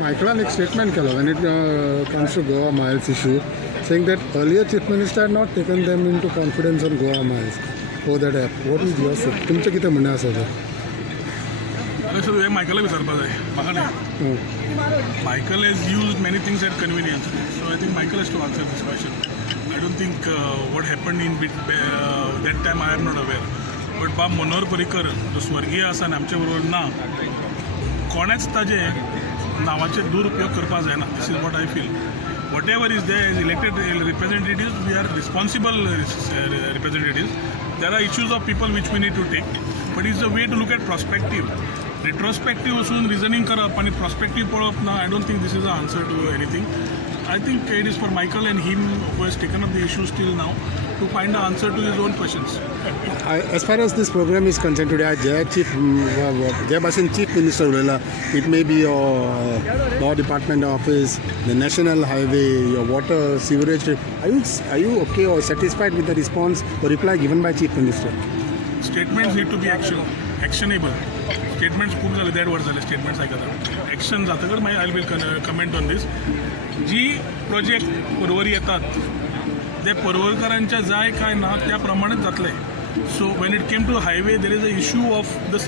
Michael एक statement केलं when it comes to Goa Miles issue, saying that earlier Chief Minister had not taken them into confidence on Goa Miles for that app. What is your say? तुमचं किती म्हणणं असं sir हे मायकलला विचारपाक जाय म्हाका न्ही Michael has use many things at convenience so I think Michael has to answer these question I don't think what happened in that time I am not aware but बाब मनोहर पर्रीकर जो स्वर्गीय आसा आनी आमचे बरोबर ना कोणेच ताजे नांवाचे दुरुपयोग करपाक जायना this is what I feel whatever is they is elected representatives we are responsible representatives there are issues of people which we need to take but is a way to look at prospective retrospective वचून reasoning करप आनी prospective पळोवप ना I don't think this is a answer to anything I think it is for Michael and him who has taken up the issue still now to find an answer to his own questions. As far as this program is concerned today, Jai Basin Chief Minister उलयला, it may be your law department office, the national highway, your water, sewerage. Are you okay or satisfied with the response or reply given by Chief Minister? Statements need to be actionable. Statements खूप झाले देड वर्स झाले statements आयकता action जातकच मागीर I will comment on these जी project पर्वरी येतात ते पर्वरकरांच्या जाय काय ना त्या प्रमाणेच जातले so when it came to highway there is a issue of the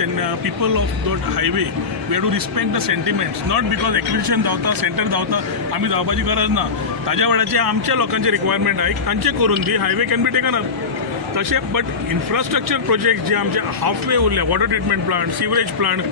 people of that highway we have to respect the sentiments not because acquisition धांवता सेंटर धांवता आमी धांवपाची गरज ना ताज्या वेळाचे आमच्या लोकांचे रिक्वायरमेंट आहे तांचे करून the highway can be taken up तशें बट इन्फ्रास्ट्रक्चर प्रोजेक्ट जे आमचे हाफवे उरले water treatment plant sewerage plant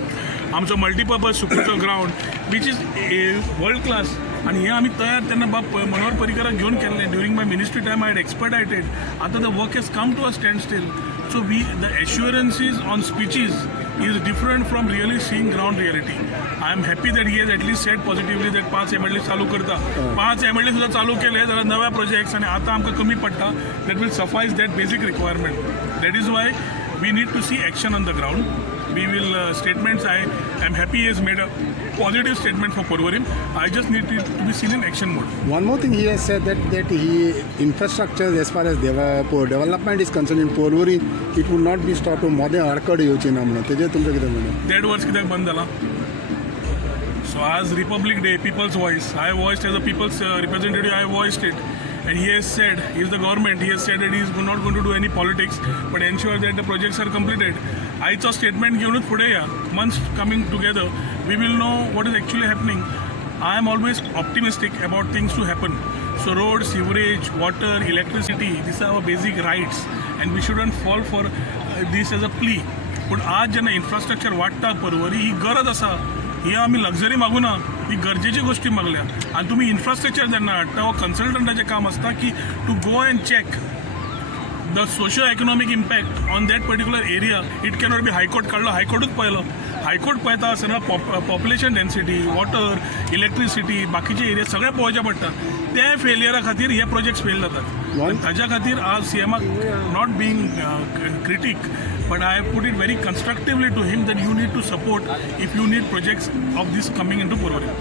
आमचो मल्टीपर्पज सुकूरचो ground which is world class आणि हे आम्ही तयार त्यांना बाब मनोहर पर्रीकराक घेऊन केल्ले during my ministry time I had expedited आतां the work has come to a standstill so we the assurances on speeches is different from really seeing ground reality. I am happy that he has at least said positively that 5 MLD चालू करता 5 MLD सुद्धा चालू केले जाल्यार नव्या projects आणि आता आमकां कमी पडटा that will suffice that basic requirement. That is why we need to see action on the ground. We will statements. I am happy he has made a positive statement for Porvorim. I just need it to be seen in action mode. One more thing he has said that infrastructure as far as development is concerned in Porvorim, it would not be stopped. मोदे अडकड येवची ना म्हणून तेजे तुमचं कितें म्हणणं देड वर्स कित्याक बंद जाला सो आज Republic Day people's voice I voiced as a people's representative I voiced it and he has said, he is the government, he has said that he is not going to do any politics but ensure that the projects are completed. आयचो statement घेऊनच फुडें या months coming together we will know what is actually happening. I am always optimistic about things to happen. So road, sewerage, water, electricity, these are our basic rights and we shouldn't fall for this as a plea. पण आज जेन्ना infrastructure वाडटा पर्वरी ही गरज आसा ही आमी luxury मागू ना ही गरजेची गोष्टी मागल्या आणि तुम्ही इन्फ्रास्ट्रक्चर जेन्ना हाडटा हो कन्सल्टंटाचें काम आसता की to go and check the socio economic impact on that particular area it cannot be high court काडलो हायकोर्टूच पळयलो हायकोर्ट पळयता आसतना पॉप्युलेशन डेन्सिटी वॉटर इलेक्ट्रिसिटी बाकीचे एरिया सगळे पळोवचे पडटा ते फेलियरा खातीर हे प्रोजेक्ट्स फेल जातात ताज्या खातीर आज सीएमाक not being critic but I have put it very constructively to him that you need to support if you need projects of this coming into Porvorim.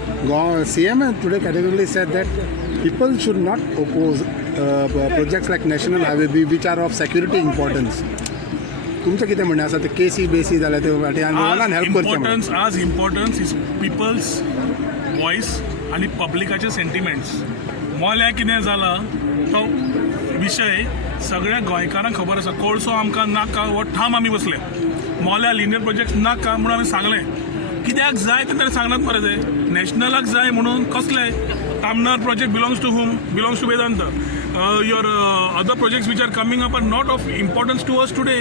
CM today categorically said that people should not oppose projects like national highway which are of security importance. तुमचं कितें म्हणणें आसा ते केसी बेसी जाल्यार ते वाटेन help करचे आज इम्पॉर्टन्स इज पिपल्स वॉयस आनी पब्लिकाचे सेंटिमेंट्स मोल्या कितें जाला तो विशय सगळ्या गोंयकारांक खबर आसा कोळसो आमकां नाका हो ठाम आमी बसले मोल्या लिनियर प्रोजेक्ट नाका म्हणून आमी सांगलें कित्याक जाय तें ताणें सांगनात मरे ते नॅशनलाक जाय म्हणून कसले कामनार project belongs to whom belongs to Vedanta your other projects which are coming up are not of importance to us today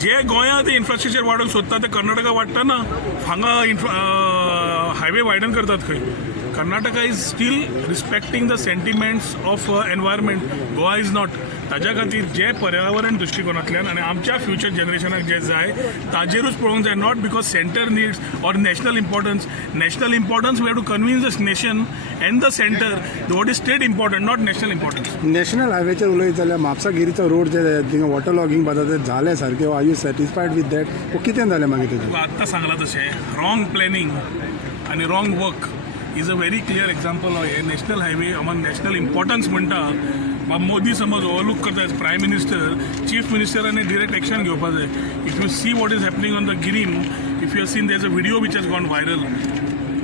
जे गोंयांत ते इन्फ्रास्ट्रक्चर वाडोवंक सोदता ते कर्नाटका वाडटा ना हांगा हायवे वायडन करतात खंय Karnataka is still respecting the sentiments of environment Goa is not ताज्या खातीर जे पर्यावरण दृश्टिकोनांतल्यान आनी आमच्या फ्युचर जनरेशनाक जे जाय ताजेरूच पळोवंक जाय not because centre needs or national importance we have to convince the nation and the centre what is state important not national importance national हायवेचेर उलयत जाल्यार म्हापसागिरीचो रोड जे थिंगा वॉटर लॉगिंग जाता ते झाले सारके are you satisfied with that वो कितें जालें मागीर तेजें आत्तां सांगलां तशें रॉंग प्लॅनिंग आनी wrong work is a very clear example of हे national highway among national importance म्हणटा बाब मोदी समज ओवरलूक करता एज प्रायम मिनिस्टर चीफ मिनिस्टरांनी डिरेक्ट एक्शन घेवपाक जाय if you see what is happening on the Guirim if you seen there is a video which has gone viral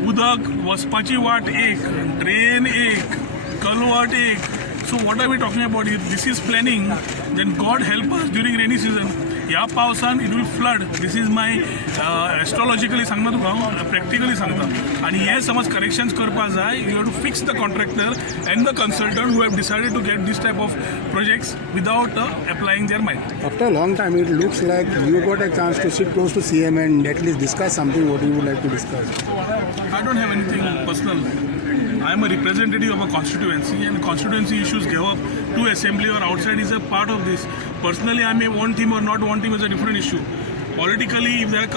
उदक वचपाची वाट एक, ड्रेन एक, कलवाट एक. So what are we talking about? If this is planning, then God help us during rainy season. ह्या पावसान it will flood. This is my astrologically सांगता तुका, practically सांगता. आणि हे समज corrections करपा जाय, you have to fix the contractor and the consultant who have decided to get this type of projects without applying their mind. After a long time, it looks like you got a chance to sit close to CM and at least discuss something what you would like to discuss. I don't have anything personal. I am a representative of a constituency, and constituency issues give up to assembly or outside is a part of this. Personally, I may want him or not want him is a different issue. Politically, if there are